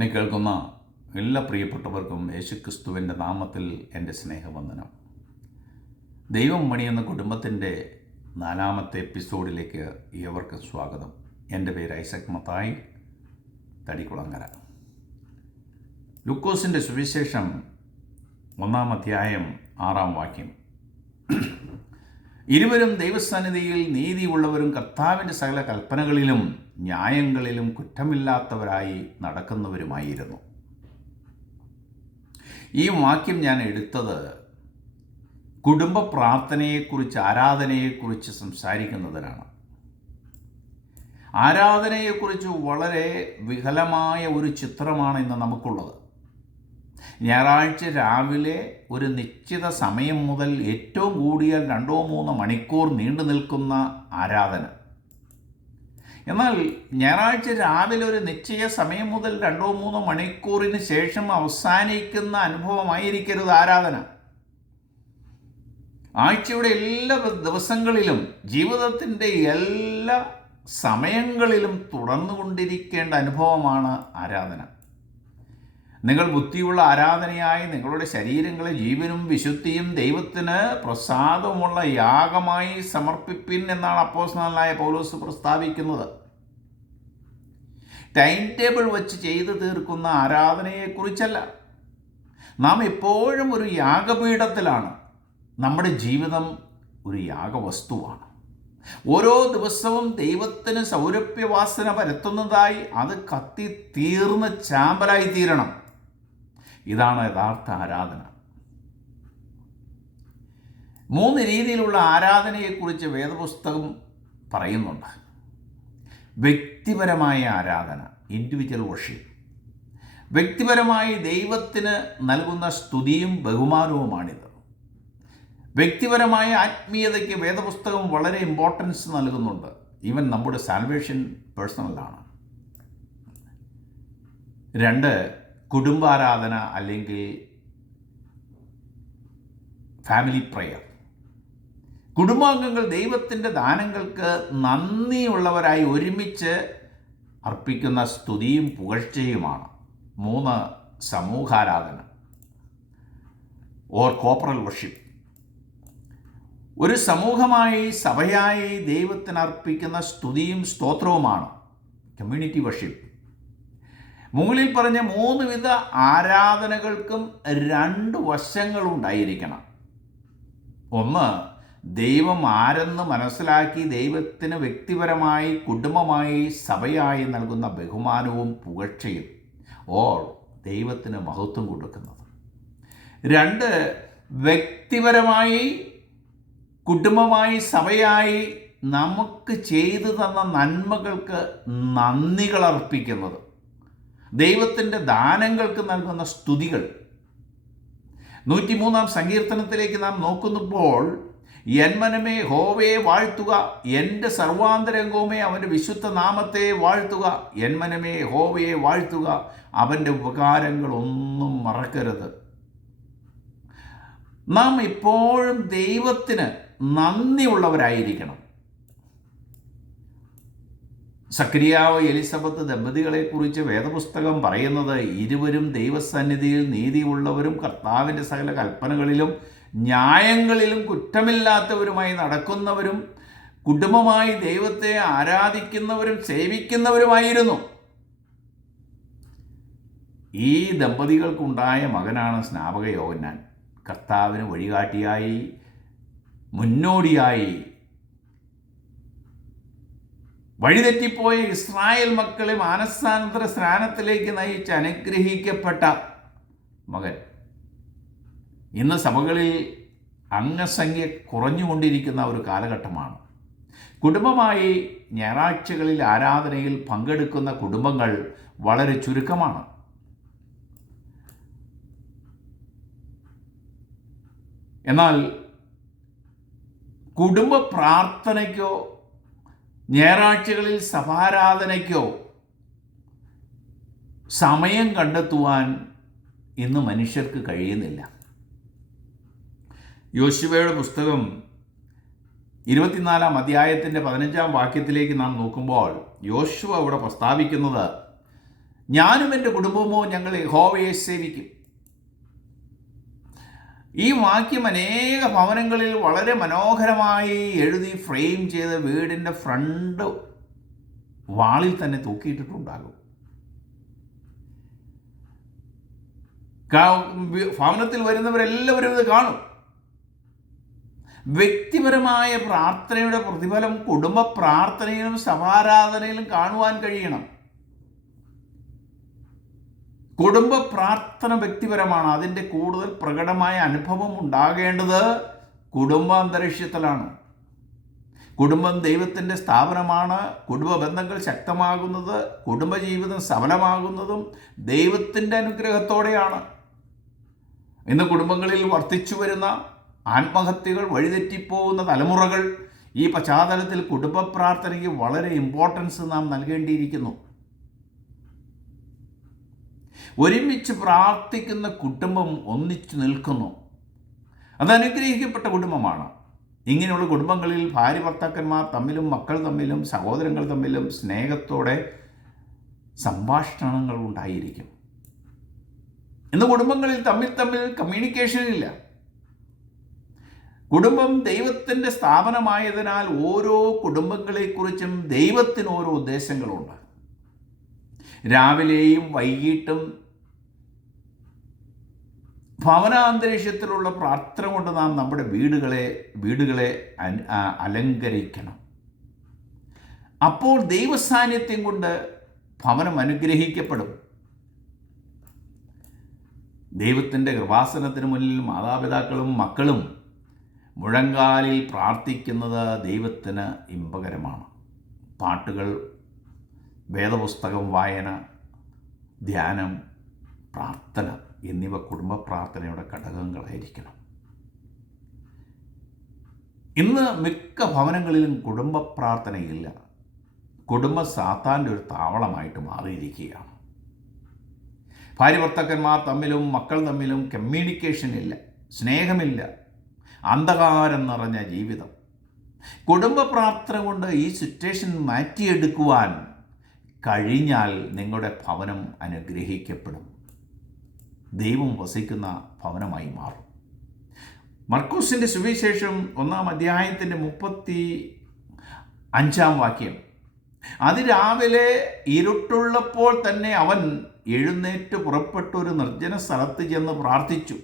എന്നെ കേൾക്കുന്ന എല്ലാ പ്രിയപ്പെട്ടവർക്കും യേശുക്രിസ്തുവിൻ്റെ നാമത്തിൽ എൻ്റെ സ്നേഹവന്ദനം. ദൈവം മണി എന്ന കുടുംബത്തിൻ്റെ 4ാമത്തെ എപ്പിസോഡിലേക്ക് ഏവർക്കും സ്വാഗതം. എൻ്റെ പേര് ഐസക് മത്തായി, തടിക്കുളങ്ങര. ലൂക്കോസിൻ്റെ സുവിശേഷം 1-ാം അധ്യായം 6-ാം വാക്യം. ഇരുവരും ദൈവസന്നിധിയിൽ നീതിയുള്ളവരും കർത്താവിൻ്റെ സകല കൽപ്പനകളിലും ന്യായങ്ങളിലും കുറ്റമില്ലാത്തവരായി നടക്കുന്നവരുമായിരുന്നു. ഈ വാക്യം ഞാൻ എടുത്തത് കുടുംബ പ്രാർത്ഥനയെക്കുറിച്ച്, ആരാധനയെക്കുറിച്ച് സംസാരിക്കുന്നതിനാണ്. ആരാധനയെക്കുറിച്ച് വളരെ വികലമായ ഒരു ചിത്രമാണ് ഇന്ന് നമുക്കുള്ളത്. ഞായറാഴ്ച രാവിലെ ഒരു നിശ്ചിത സമയം മുതൽ ഏറ്റവും കൂടിയാൽ 2-3 മണിക്കൂർ നീണ്ടു നിൽക്കുന്ന ആരാധന. എന്നാൽ ഞായറാഴ്ച രാവിലെ ഒരു നിശ്ചയ സമയം മുതൽ 2-3 മണിക്കൂറിന് ശേഷം അവസാനിക്കുന്ന അനുഭവമായിരിക്കരുത് ആരാധന. ആഴ്ചയുടെ എല്ലാ ദിവസങ്ങളിലും, ജീവിതത്തിൻ്റെ എല്ലാ സമയങ്ങളിലും തുടർന്നുകൊണ്ടിരിക്കേണ്ട അനുഭവമാണ് ആരാധന. നിങ്ങൾ ബുദ്ധിയുള്ള ആരാധനയായി നിങ്ങളുടെ ശരീരങ്ങളെ ജീവനും വിശുദ്ധിയും ദൈവത്തിന് പ്രസാദമുള്ള യാഗമായി സമർപ്പിപ്പിൻ എന്നാണ് അപ്പോസ്തലനായ പൗലോസ് പ്രസ്താവിക്കുന്നത്. ടൈം ടേബിൾ വച്ച് ചെയ്തു തീർക്കുന്ന ആരാധനയെക്കുറിച്ചല്ല. നാം എപ്പോഴും ഒരു യാഗപീഠത്തിലാണ്. നമ്മുടെ ജീവിതം ഒരു യാഗവസ്തുവാണ്. ഓരോ ദിവസവും ദൈവത്തിന് സൗരഭ്യവാസന പരത്തുന്നതായി അത് കത്തി തീർന്ന് ചാമ്പലായി തീരണം. ഇതാണ് യഥാർത്ഥ ആരാധന. 3 രീതിയിലുള്ള ആരാധനയെക്കുറിച്ച് വേദപുസ്തകം പറയുന്നുണ്ട്. വ്യക്തിപരമായ ആരാധന, ഇൻഡിവിജ്വൽ വർഷിപ്പ്. വ്യക്തിപരമായി ദൈവത്തിന് നൽകുന്ന സ്തുതിയും ബഹുമാനവുമാണിത്. വ്യക്തിപരമായ ആത്മീയതയ്ക്ക് വേദപുസ്തകം വളരെ ഇമ്പോർട്ടൻസ് നൽകുന്നുണ്ട്. ഈവൻ നമ്മുടെ സാൽവേഷൻ പേഴ്സണലാണ്. 2, കുടുംബാരാധന അല്ലെങ്കിൽ ഫാമിലി പ്രയർ. കുടുംബാംഗങ്ങൾ ദൈവത്തിൻ്റെ ദാനങ്ങൾക്ക് നന്ദിയുള്ളവരായി ഒരുമിച്ച് അർപ്പിക്കുന്ന സ്തുതിയും പുകഴ്ചയുമാണ്. 3, സമൂഹാരാധന ഓർ കോർപ്പറൽ വർഷിപ്പ്. ഒരു സമൂഹമായി, സഭയായി ദൈവത്തിന് അർപ്പിക്കുന്ന സ്തുതിയും സ്തോത്രവുമാണ് കമ്മ്യൂണിറ്റി വർഷിപ്പ്. മുകളിൽ പറഞ്ഞ 3 വിധ ആരാധനകൾക്കും 2 വശങ്ങളുണ്ടായിരിക്കണം. 1, ദൈവം ആരെന്ന് മനസ്സിലാക്കി ദൈവത്തിന് വ്യക്തിപരമായി, കുടുംബമായി, സഭയായി നൽകുന്ന ബഹുമാനവും പുകഴ്ചയും ഓർ ദൈവത്തിന് മഹത്വം കൊടുക്കുന്നത്. 2, വ്യക്തിപരമായി, കുടുംബമായി, സഭയായി നമുക്ക് ചെയ്തു തന്ന നന്മകൾക്ക് നന്ദികൾ അർപ്പിക്കുന്നത്, ദൈവത്തിൻ്റെ ദാനങ്ങൾക്ക് നൽകുന്ന സ്തുതികൾ. 103-ാം സങ്കീർത്തനത്തിലേക്ക് നാം നോക്കുമ്പോൾ, എൻ മനമേ യഹോവയെ വാഴ്ത്തുക, എൻ്റെ സർവാന്തരംഗവുമേ അവൻ്റെ വിശുദ്ധ നാമത്തെ വാഴ്ത്തുക. എൻ മനമേ യഹോവയെ വാഴ്ത്തുക, അവൻ്റെ ഉപകാരങ്ങളൊന്നും മറക്കരുത്. നാം എപ്പോഴും ദൈവത്തിന് നന്ദിയുള്ളവരായിരിക്കണം. സക്രിയാവ് എലിസബത്ത് ദമ്പതികളെക്കുറിച്ച് വേദപുസ്തകം പറയുന്നത്, ഇരുവരും ദൈവസന്നിധിയിൽ നീതിയുള്ളവരും കർത്താവിൻ്റെ സകല കൽപ്പനകളിലും ന്യായങ്ങളിലും കുറ്റമില്ലാത്തവരുമായി നടക്കുന്നവരും കുടുംബമായി ദൈവത്തെ ആരാധിക്കുന്നവരും സേവിക്കുന്നവരുമായിരുന്നു. ഈ ദമ്പതികൾക്കുണ്ടായ മകനാണ് സ്നാപക യോഹന്നാൻ. കർത്താവിന് വഴികാട്ടിയായി, മുന്നോടിയായി വഴിതെറ്റിപ്പോയ ഇസ്രായേൽ മക്കളെ മാനസാന്തര സ്നാനത്തിലേക്ക് നയിച്ച് അനുഗ്രഹിക്കപ്പെട്ട മകൻ. ഇന്ന് സഭകളിൽ അംഗസംഖ്യ കുറഞ്ഞുകൊണ്ടിരിക്കുന്ന ഒരു കാലഘട്ടമാണ്. കുടുംബമായി ഞായറാഴ്ചകളിൽ ആരാധനയിൽ പങ്കെടുക്കുന്ന കുടുംബങ്ങൾ വളരെ ചുരുക്കമാണ്. എന്നാൽ കുടുംബ പ്രാർത്ഥനയ്ക്കോ ഞായറാഴ്ചകളിൽ സഭാരാധനയ്ക്കോ സമയം കണ്ടെത്തുവാൻ ഇന്ന് മനുഷ്യർക്ക് കഴിയുന്നില്ല. യോശുവയുടെ പുസ്തകം 24-ാം അധ്യായത്തിൻ്റെ 15-ാം വാക്യത്തിലേക്ക് നാം നോക്കുമ്പോൾ യോശുവ അവിടെ പ്രസ്താവിക്കുന്നത്, ഞാനും എൻ്റെ കുടുംബമോ ഞങ്ങൾ യഹോവയെ സേവിക്കും. ഈ വാക്യം അനേക ഭവനങ്ങളിൽ വളരെ മനോഹരമായി എഴുതി ഫ്രെയിം ചെയ്ത് വീടിൻ്റെ ഫ്രണ്ട് വാളിൽ തന്നെ തൂക്കിയിട്ടിട്ടുണ്ടാകും. ഭവനത്തിൽ വരുന്നവരെല്ലാവരും ഇത് കാണും. വ്യക്തിപരമായ പ്രാർത്ഥനയുടെ പ്രതിഫലം കുടുംബ പ്രാർത്ഥനയിലും സഭാരാധനയിലും കാണുവാൻ കഴിയണം. കുടുംബ പ്രാർത്ഥന വ്യക്തിപരമാണ്. അതിൻ്റെ കൂടുതൽ പ്രകടമായ അനുഭവം ഉണ്ടാകേണ്ടത് കുടുംബാന്തരീക്ഷത്തിലാണ്. കുടുംബം ദൈവത്തിൻ്റെ സ്ഥാപനമാണ്. കുടുംബ ബന്ധങ്ങൾ ശക്തമാകുന്നത്, കുടുംബജീവിതം സഫലമാകുന്നതും ദൈവത്തിൻ്റെ അനുഗ്രഹത്തോടെയാണ്. ഇന്ന് കുടുംബങ്ങളിൽ വർദ്ധിച്ചു വരുന്ന ആത്മഹത്യകൾ, വഴിതെറ്റിപ്പോകുന്ന തലമുറകൾ, ഈ പശ്ചാത്തലത്തിൽ കുടുംബ പ്രാർത്ഥനയ്ക്ക് വളരെ ഇമ്പോർട്ടൻസ് നാം നൽകേണ്ടിയിരിക്കുന്നു. ഒരുമിച്ച് പ്രാർത്ഥിക്കുന്ന കുടുംബം ഒന്നിച്ചു നിൽക്കുന്നു. അത് അനുഗ്രഹിക്കപ്പെട്ട കുടുംബമാണ്. ഇങ്ങനെയുള്ള കുടുംബങ്ങളിൽ ഭാര്യ ഭർത്താക്കന്മാർ തമ്മിലും മക്കൾ തമ്മിലും സഹോദരങ്ങൾ തമ്മിലും സ്നേഹത്തോടെ സംഭാഷണങ്ങൾ ഉണ്ടായിരിക്കും. ഇന്ന് കുടുംബങ്ങളിൽ തമ്മിൽ കമ്മ്യൂണിക്കേഷൻ ഇല്ല. കുടുംബം ദൈവത്തിൻ്റെ സ്ഥാപനമായതിനാൽ ഓരോ കുടുംബങ്ങളെക്കുറിച്ചും ദൈവത്തിന് ഓരോ ഉദ്ദേശങ്ങളുണ്ട്. രാവിലെയും വൈകിട്ടും ഭവനാന്തരീക്ഷത്തിലുള്ള പ്രാർത്ഥന കൊണ്ട് നാം നമ്മുടെ വീടുകളെ അലങ്കരിക്കണം. അപ്പോൾ ദൈവസാന്നിധ്യം കൊണ്ട് ഭവനം അനുഗ്രഹിക്കപ്പെടും. ദൈവത്തിൻ്റെ കൃപാസനത്തിന് മുന്നിൽ മാതാപിതാക്കളും മക്കളും മുഴങ്കാലിൽ പ്രാർത്ഥിക്കുന്നത് ദൈവത്തിന് ഇമ്പകരമാണ്. പാട്ടുകൾ, വേദപുസ്തകം വായന, ധ്യാനം, പ്രാർത്ഥന എന്നിവ കുടുംബ പ്രാർത്ഥനയുടെ ഘടകങ്ങളായിരിക്കണം. ഇന്ന് മിക്ക ഭവനങ്ങളിലും കുടുംബ പ്രാർത്ഥനയില്ല. കുടുംബം സാത്താൻ്റെ ഒരു താവളമായിട്ട് മാറിയിരിക്കുകയാണ്. ഭാര്യ ഭർത്താക്കന്മാർ തമ്മിലും മക്കൾ തമ്മിലും കമ്മ്യൂണിക്കേഷൻ ഇല്ല, സ്നേഹമില്ല, അന്ധകാരം നിറഞ്ഞ ജീവിതം. കുടുംബ പ്രാർത്ഥന കൊണ്ട് ഈ സിറ്റുവേഷൻ മാറ്റിയെടുക്കുവാൻ കഴിഞ്ഞാൽ നിങ്ങളുടെ ഭവനം അനുഗ്രഹിക്കപ്പെടും. ദൈവം വസിക്കുന്ന ഭവനമായി മാറും. മർക്കോസിൻ്റെ സുവിശേഷം 1-ാം അധ്യായത്തിൻ്റെ 35-ാം വാക്യം. അതിരാവിലെ ഇരുട്ടുള്ളപ്പോൾ തന്നെ അവൻ എഴുന്നേറ്റ് പുറപ്പെട്ടൊരു നിർജ്ജന സ്ഥലത്ത് ചെന്ന് പ്രാർത്ഥിച്ചു.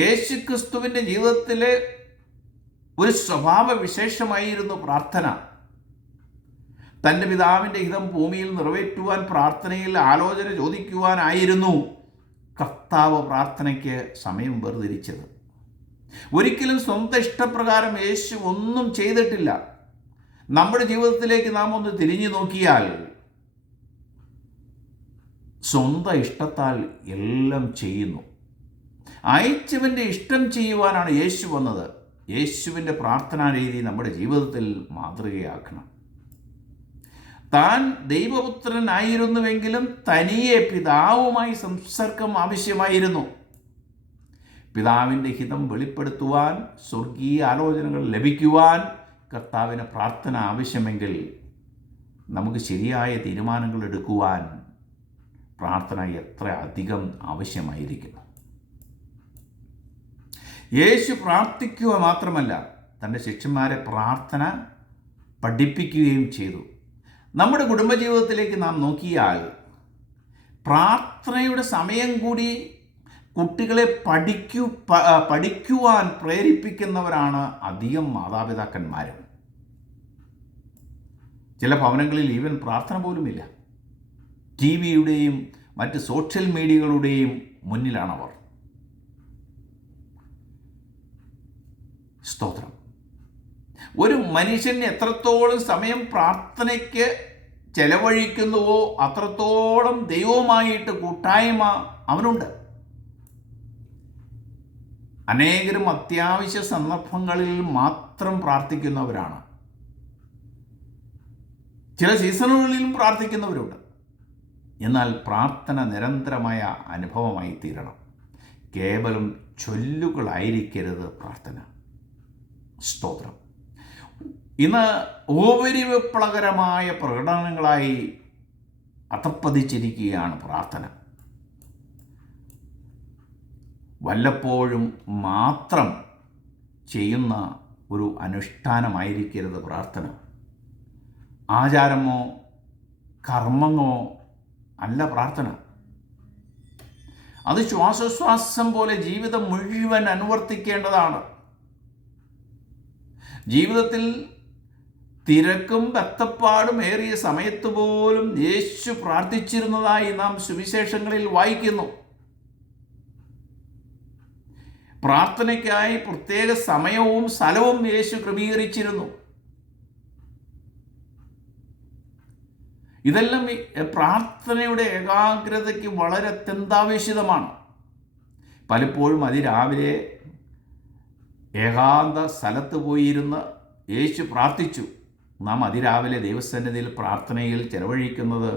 യേശുക്രിസ്തുവിൻ്റെ ജീവിതത്തിലെ ഒരു സ്വഭാവ വിശേഷമായിരുന്നു പ്രാർത്ഥന. തൻ്റെ പിതാവിൻ്റെ ഹിതം ഭൂമിയിൽ നിറവേറ്റുവാൻ പ്രാർത്ഥനയിൽ ആലോചന ചോദിക്കുവാനായിരുന്നു കർത്താവ് പ്രാർത്ഥനയ്ക്ക് സമയം വേർതിരിച്ചത്. ഒരിക്കലും സ്വന്തം ഇഷ്ടപ്രകാരം യേശു ഒന്നും ചെയ്തിട്ടില്ല. നമ്മുടെ ജീവിതത്തിലേക്ക് നാം ഒന്ന് തിരിഞ്ഞു നോക്കിയാൽ സ്വന്തം ഇഷ്ടത്താൽ എല്ലാം ചെയ്യുന്നു. അയച്ചവൻ്റെ ഇഷ്ടം ചെയ്യുവാനാണ് യേശു വന്നത്. യേശുവിൻ്റെ പ്രാർത്ഥനാ രീതി നമ്മുടെ ജീവിതത്തിൽ മാതൃകയാക്കണം. താൻ ദൈവപുത്രനായിരുന്നുവെങ്കിലും തനിയെ പിതാവുമായി സംസർഗം ആവശ്യമായിരുന്നു. പിതാവിൻ്റെ ഹിതം വെളിപ്പെടുത്തുവാൻ, സ്വർഗീയ ആലോചനകൾ ലഭിക്കുവാൻ കർത്താവിന് പ്രാർത്ഥന ആവശ്യമെങ്കിൽ നമുക്ക് ശരിയായ തീരുമാനങ്ങൾ എടുക്കുവാൻ പ്രാർത്ഥന എത്ര അധികം ആവശ്യമായിരിക്കുന്നു. യേശു പ്രാർത്ഥിക്കുക മാത്രമല്ല, തൻ്റെ ശിഷ്യന്മാരെ പ്രാർത്ഥന പഠിപ്പിക്കുകയും ചെയ്തു. നമ്മുടെ കുടുംബജീവിതത്തിലേക്ക് നാം നോക്കിയാൽ പ്രാർത്ഥനയുടെ സമയം കൂടി കുട്ടികളെ പഠിക്കുവാൻ പ്രേരിപ്പിക്കുന്നവരാണ് അധികം മാതാപിതാക്കന്മാരും. ചില ഭവനങ്ങളിൽ ഈവൻ പ്രാർത്ഥന പോലുമില്ല. ടിവിയുടെയും മറ്റ് സോഷ്യൽ മീഡിയകളുടെയും മുന്നിലാണവർ. സ്തോത്രം. ഒരു മനുഷ്യൻ എത്രത്തോളം സമയം പ്രാർത്ഥനയ്ക്ക് ചെലവഴിക്കുന്നുവോ അത്രത്തോളം ദൈവവുമായിട്ട് കൂട്ടായ്മ അവനുണ്ട്. അനേകരും അത്യാവശ്യ സന്ദർഭങ്ങളിൽ മാത്രം പ്രാർത്ഥിക്കുന്നവരാണ്. ചില സീസണുകളിലും പ്രാർത്ഥിക്കുന്നവരുണ്ട്. എന്നാൽ പ്രാർത്ഥന നിരന്തരമായ അനുഭവമായി തീരണം. കേവലം ചൊല്ലുകളായിരിക്കരുത് പ്രാർത്ഥന. സ്തോത്രം. ഇന്ന് ഓപരിവിപ്ലവകരമായ പ്രകടനങ്ങളായി അധപ്പതിച്ചിരിക്കുകയാണ് പ്രാർത്ഥന. വല്ലപ്പോഴും മാത്രം ചെയ്യുന്ന ഒരു അനുഷ്ഠാനമായിരിക്കരുത് പ്രാർത്ഥന. ആചാരമോ കർമ്മമോ അല്ല പ്രാർത്ഥന. അത് ശ്വാസോച്ഛ്വാസം പോലെ ജീവിതം മുഴുവൻ അനുവർത്തിക്കേണ്ടതാണ്. ജീവിതത്തിൽ തിരക്കും ബത്തപ്പാടും ഏറിയ സമയത്ത് പോലും യേശു പ്രാർത്ഥിച്ചിരുന്നതായി നാം സുവിശേഷങ്ങളിൽ വായിക്കുന്നു. പ്രാർത്ഥനയ്ക്കായി പ്രത്യേക സമയവും സ്ഥലവും യേശു ക്രമീകരിച്ചിരുന്നു. ഇതെല്ലാം പ്രാർത്ഥനയുടെ ഏകാഗ്രതയ്ക്ക് വളരെ അത്യന്താപേക്ഷിതമാണ്. പലപ്പോഴും അതിരാവിലെ ഏകാന്ത സ്ഥലത്ത് പോയിരുന്ന് യേശു പ്രാർത്ഥിച്ചു. നാം അതിരാവിലെ ദൈവസന്നിധിയിൽ പ്രാർത്ഥനയിൽ ചെലവഴിക്കുന്നത്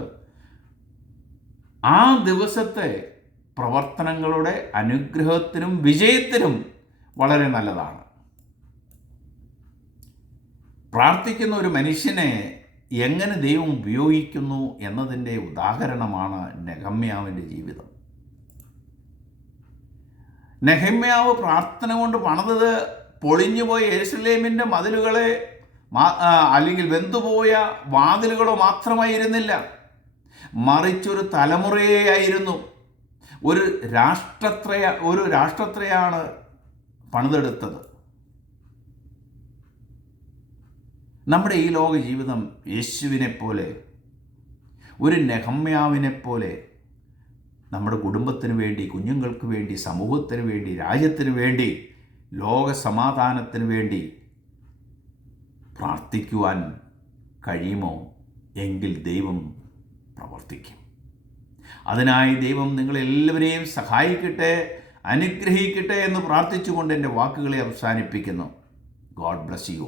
ആ ദിവസത്തെ പ്രവർത്തനങ്ങളുടെ അനുഗ്രഹത്തിനും വിജയത്തിനും വളരെ നല്ലതാണ്. പ്രാർത്ഥിക്കുന്ന ഒരു മനുഷ്യനെ എങ്ങനെ ദൈവം ഉപയോഗിക്കുന്നു എന്നതിൻ്റെ ഉദാഹരണമാണ് നെഹമ്യാവിൻ്റെ ജീവിതം. നെഹമ്യാവ് പ്രാർത്ഥന കൊണ്ട് പണിതത് പൊളിഞ്ഞുപോയ യെരൂശലേമിൻ്റെ മതിലുകളെ അല്ലെങ്കിൽ വെന്തുപോയ വാതിലുകളോ മാത്രമായിരുന്നില്ല, മറിച്ചൊരു തലമുറയായിരുന്നു. ഒരു രാഷ്ട്രത്തെയാണ് പണിതെടുത്തത്. നമ്മുടെ ഈ ലോക ജീവിതം യേശുവിനെ പോലെ, ഒരു നെഹമ്യാവിനെ പോലെ നമ്മുടെ കുടുംബത്തിന് വേണ്ടി, കുഞ്ഞുങ്ങൾക്ക് വേണ്ടി, സമൂഹത്തിന് വേണ്ടി, രാജ്യത്തിന് വേണ്ടി, ലോക സമാധാനത്തിന് വേണ്ടി പ്രാർത്ഥിക്കുവാൻ കഴിയുമോ എങ്കിൽ ദൈവം പ്രവർത്തിക്കും. അതിനായി ദൈവം നിങ്ങളെല്ലാവരെയും സഹായിക്കട്ടെ, അനുഗ്രഹിക്കട്ടെ എന്ന് പ്രാർത്ഥിച്ചുകൊണ്ട് എൻ്റെ വാക്കുകളെ അവസാനിപ്പിക്കുന്നു. God bless you.